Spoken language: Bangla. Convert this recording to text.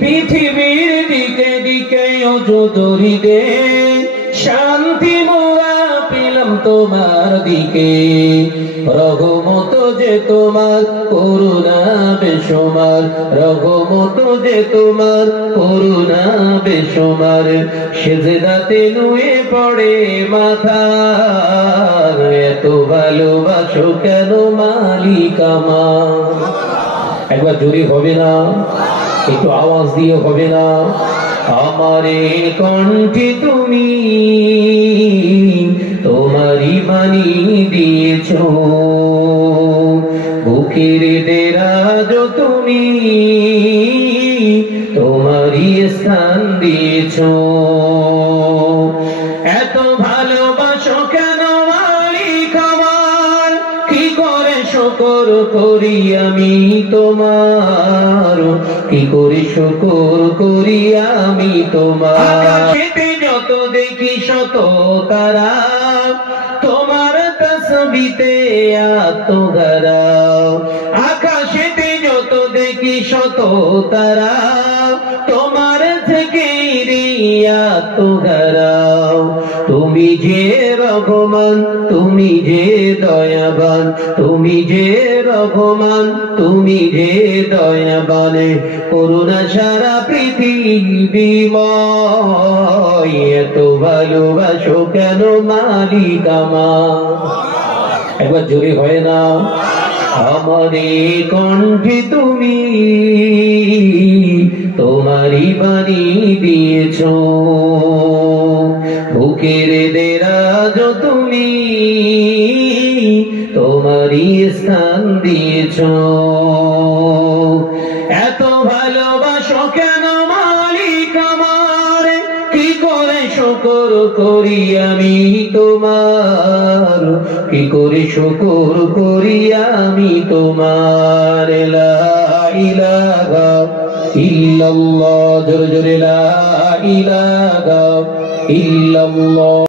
পৃথিবীর দিকে দিকে অযোধরি দে শান্তি মোরা পেলাম তোমার দিকে রহমত যে তোমার করুণা বেশুমার রহমত যে তোমার করুণা বেশুমার সেজদাতে নুয়ে পড়ে মাথা এত ভালোবাসো কেন মালিক আমার একবার জোরে হবে না একটু আওয়াজ দিয়ে হবে না আমারে কণ্ঠে তুমি তোমারই বাণী দিয়েছ বুকের দেরাজ তুমি তোমারই স্থান দিয়েছ এত ভালোবাসো কেন মালিক আমার কি করে শুকর করি আমি তোমার কি করে শুকর করি আমি তোমার আকাশেতে যত দেখি শত তারা তোমার তাসবিতে আত্মধারা আকাশেতে যত দেখি শত তারা তোমার থেকে আত্মধারা তুমি যে রহমান তুমি যে দয়াবান তুমি যে রহমান তুমি যে দয়াবান করুণা সারা পৃথিবীময় এত ভালোবাসো কেন মালিক আমার একবার জোরে হয় না আমারে কণ্ঠে তুমি তোমারই বাণী দিয়েছ বুকের দেরাজ তুমি তোমারই স্থান দিয়েছ এত ভালোবাসো কেন মালিক আমার কি করে শুকর করি আমি তোমার কি করে শুকর করি আমি তোমার লা ইলাহা ইল্লাল্লাহ জোরে জোরে লা ইলাহা ইল্লাল্লাহ